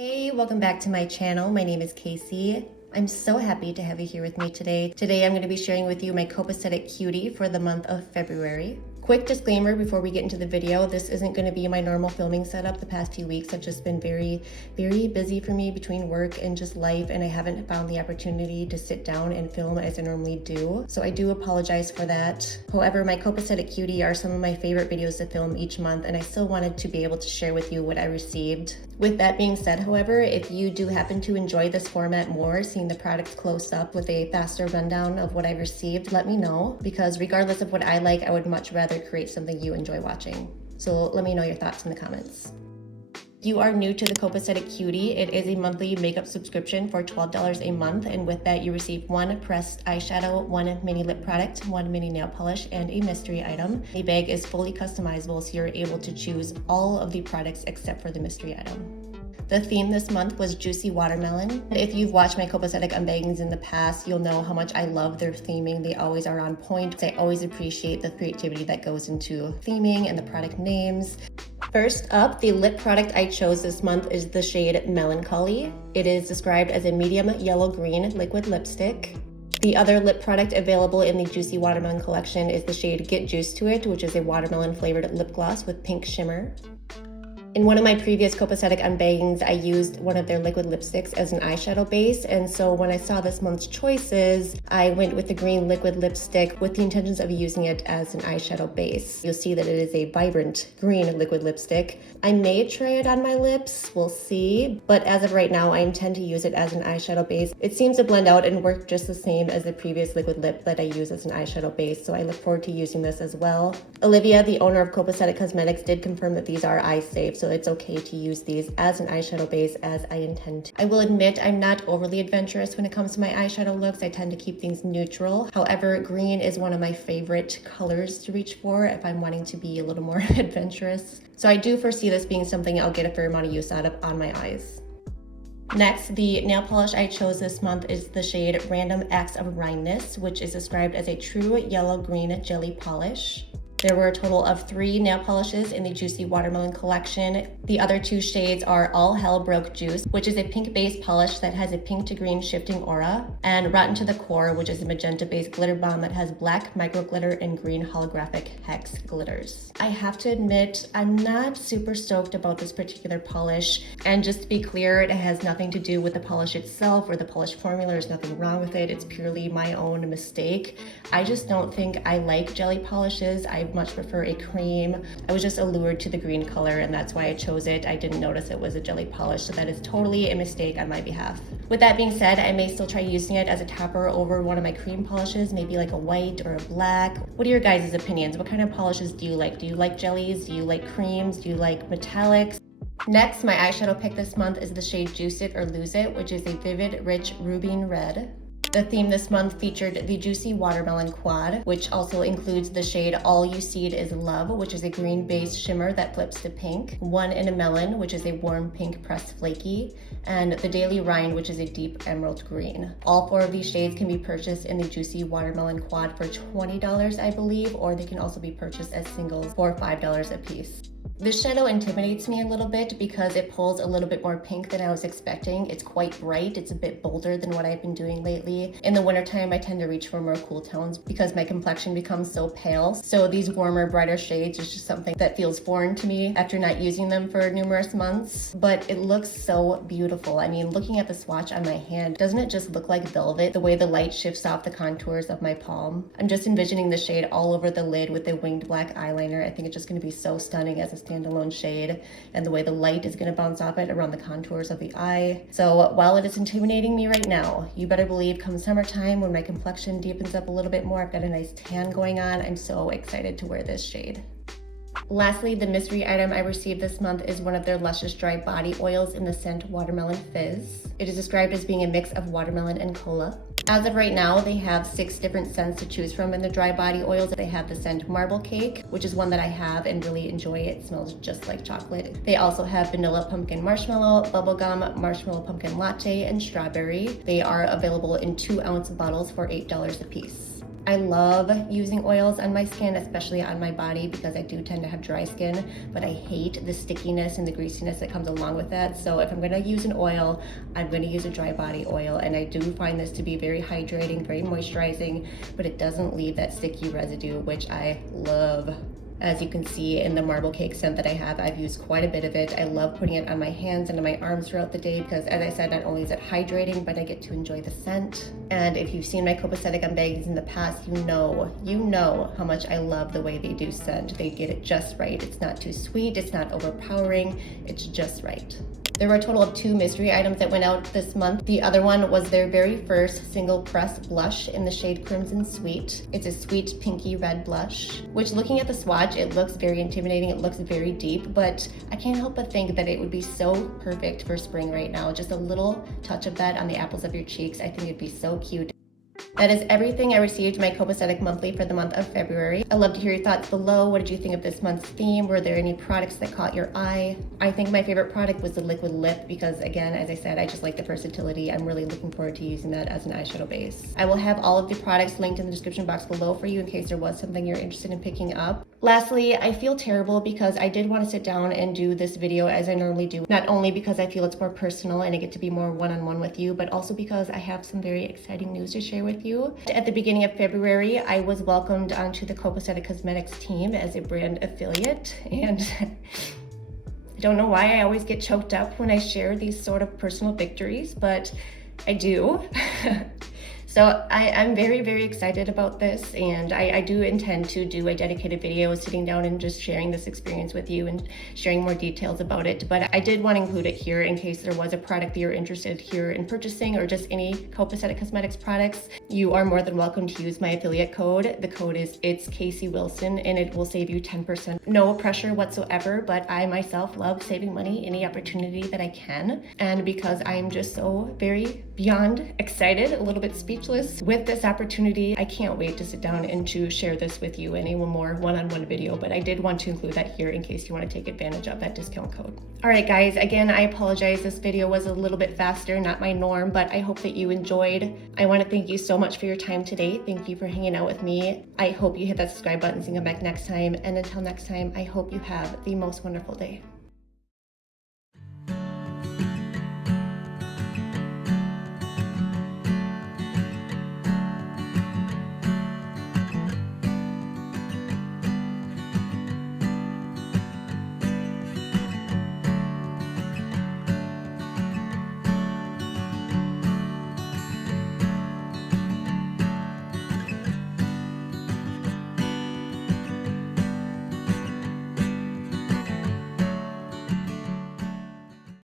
Hey, welcome back to my channel. My name is Casey. I'm so happy to have you here with me today. Today I'm going to be sharing with you my Copacetic Cutie for the month of February. Quick disclaimer before we get into the video, this isn't going to be my normal filming setup. The past few weeks have just been very busy for me between work and just life, and I haven't found the opportunity to sit down and film as I normally do. So I do apologize for that. However, my Copacetic Cutie are some of my favorite videos to film each month, and I still wanted to be able to share with you what I received. With that being said, however, if you do happen to enjoy this format more, seeing the products close up with a faster rundown of what I received, let me know, because regardless of what I like, I would much rather create something you enjoy watching. So let me know your thoughts in the comments. If you are new to the Copacetic Cutie, it is a monthly makeup subscription for $12 a month, and with that you receive one pressed eyeshadow, one mini lip product, one mini nail polish, and a mystery item. The bag is fully customizable, so you're able to choose all of the products except for the mystery item. The theme this month was Juicy Watermelon. If you've watched my Copacetic unbaggings in the past, you'll know how much I love their theming. They always are on point. I always appreciate the creativity that goes into theming and the product names. First up, the lip product I chose this month is the shade Melon-Choly. It is described as a medium yellow-green liquid lipstick. The other lip product available in the Juicy Watermelon collection is the shade Get Juice to It, which is a watermelon flavored lip gloss with pink shimmer. In one of my previous Copacetic unbaggings, I used one of their liquid lipsticks as an eyeshadow base, and so when I saw this month's choices, I went with the green liquid lipstick with the intentions of using it as an eyeshadow base. You'll see that it is a vibrant green liquid lipstick. I may try it on my lips, we'll see, but as of right now, I intend to use it as an eyeshadow base. It seems to blend out and work just the same as the previous liquid lip that I use as an eyeshadow base, so I look forward to using this as well. Olivia, the owner of Copacetic Cosmetics, did confirm that these are eye safe, so it's okay to use these as an eyeshadow base as I intend to. I will admit I'm not overly adventurous when it comes to my eyeshadow looks. I tend to keep things neutral. However, green is one of my favorite colors to reach for if I'm wanting to be a little more adventurous. So I do foresee this being something I'll get a fair amount of use out of on my eyes. Next, the nail polish I chose this month is the shade Random Acts of Rindness, which is described as a true yellow-green jelly polish. There were a total of 3 nail polishes in the Juicy Watermelon collection. The other 2 shades are All Hell Broke Juice, which is a pink base polish that has a pink to green shifting aura, and Rotten to the Core, which is a magenta based glitter bomb that has black micro glitter and green holographic hex glitters. I have to admit, I'm not super stoked about this particular polish, and just to be clear, it has nothing to do with the polish itself or the polish formula. There's nothing wrong with it. It's purely my own mistake. I just don't think I like jelly polishes. I much prefer a cream. I was just allured to the green color, and that's why I chose it. I didn't notice it was a jelly polish, so that is totally a mistake on my behalf. With that being said, I may still try using it as a topper over one of my cream polishes, maybe like a white or a black. What are your guys' opinions? What kind of polishes do you like? Do you like jellies? Do you like creams? Do you like metallics? Next, my eyeshadow pick this month is the shade Juice It or Lose It, which is a vivid, rich ruby red. The theme this month featured the Juicy Watermelon Quad, which also includes the shade All You Seed Is Love, which is a green-based shimmer that flips to pink, One in a Melon, which is a warm pink pressed flaky, and the Daily Rind, which is a deep emerald green. All 4 of these shades can be purchased in the Juicy Watermelon Quad for $20, I believe, or they can also be purchased as singles for $5 a piece. This shadow intimidates me a little bit because it pulls a little bit more pink than I was expecting. It's quite bright. It's a bit bolder than what I've been doing lately. In the wintertime, I tend to reach for more cool tones because my complexion becomes so pale. So these warmer, brighter shades is just something that feels foreign to me after not using them for numerous months. But it looks so beautiful. I mean, looking at the swatch on my hand, doesn't it just look like velvet, the way the light shifts off the contours of my palm? I'm just envisioning the shade all over the lid with the winged black eyeliner. I think it's just going to be so stunning as a standalone shade, and the way the light is going to bounce off it around the contours of the eye. So while it is intimidating me right now, you better believe come summertime when my complexion deepens up a little bit more, I've got a nice tan going on, I'm so excited to wear this shade. Lastly, the mystery item I received this month is one of their Luscious dry body oils in the scent Watermelon Fizz. It is described as being a mix of watermelon and cola. As of right now, they have 6 different scents to choose from in the dry body oils. They have the scent Marble Cake, which is one that I have and really enjoy. It smells just like chocolate. They also have Vanilla Pumpkin Marshmallow, Bubblegum, Marshmallow Pumpkin Latte, and Strawberry. They are available in 2-ounce bottles for $8 a piece. I love using oils on my skin, especially on my body, because I do tend to have dry skin, but I hate the stickiness and the greasiness that comes along with that. So if I'm gonna use an oil, I'm gonna use a dry body oil, and I do find this to be very hydrating, very moisturizing, but it doesn't leave that sticky residue, which I love. As you can see in the marble cake scent that I have, I've used quite a bit of it. I love putting it on my hands and on my arms throughout the day because, as I said, not only is it hydrating, but I get to enjoy the scent. And if you've seen my Copacetic on baggies in the past, you know how much I love the way they do scent. They get it just right. It's not too sweet, it's not overpowering, it's just right. There were a total of 2 mystery items that went out this month. The other one was their very first single press blush in the shade Crimson Sweet. It's a sweet pinky red blush, which, looking at the swatch, it looks very intimidating, it looks very deep, but I can't help but think that it would be so perfect for spring right now. Just a little touch of that on the apples of your cheeks, I think it'd be so cute. That is everything I received in my Copacetic monthly for the month of February. I'd love to hear your thoughts below. What did you think of this month's theme? Were there any products that caught your eye? I think my favorite product was the liquid lip because, again, as I said, I just like the versatility. I'm really looking forward to using that as an eyeshadow base. I will have all of the products linked in the description box below for you in case there was something you're interested in picking up. Lastly, I feel terrible because I did want to sit down and do this video as I normally do, not only because I feel it's more personal and I get to be more one-on-one with you, but also because I have some very exciting news to share with you. At the beginning of February, I was welcomed onto the Copacetic Cosmetics team as a brand affiliate, and I don't know why I always get choked up when I share these sort of personal victories, but I do. So I'm very, very excited about this, and I do intend to do a dedicated video sitting down and just sharing this experience with you and sharing more details about it. But I did want to include it here in case there was a product that you're interested here in purchasing, or just any Copacetic Cosmetics products. You are more than welcome to use my affiliate code. The code is It's Casey Wilson, and it will save you 10%. No pressure whatsoever, but I myself love saving money any opportunity that I can. And because I'm just so very beyond excited, a little bit speechless with this opportunity, I can't wait to sit down and to share this with you in a more one-on-one video, but I did want to include that here in case you want to take advantage of that discount code. All right, guys, again, I apologize. This video was a little bit faster, not my norm, but I hope that you enjoyed. I want to thank you so much for your time today. Thank you for hanging out with me. I hope you hit that subscribe button so you can come back next time. And until next time, I hope you have the most wonderful day.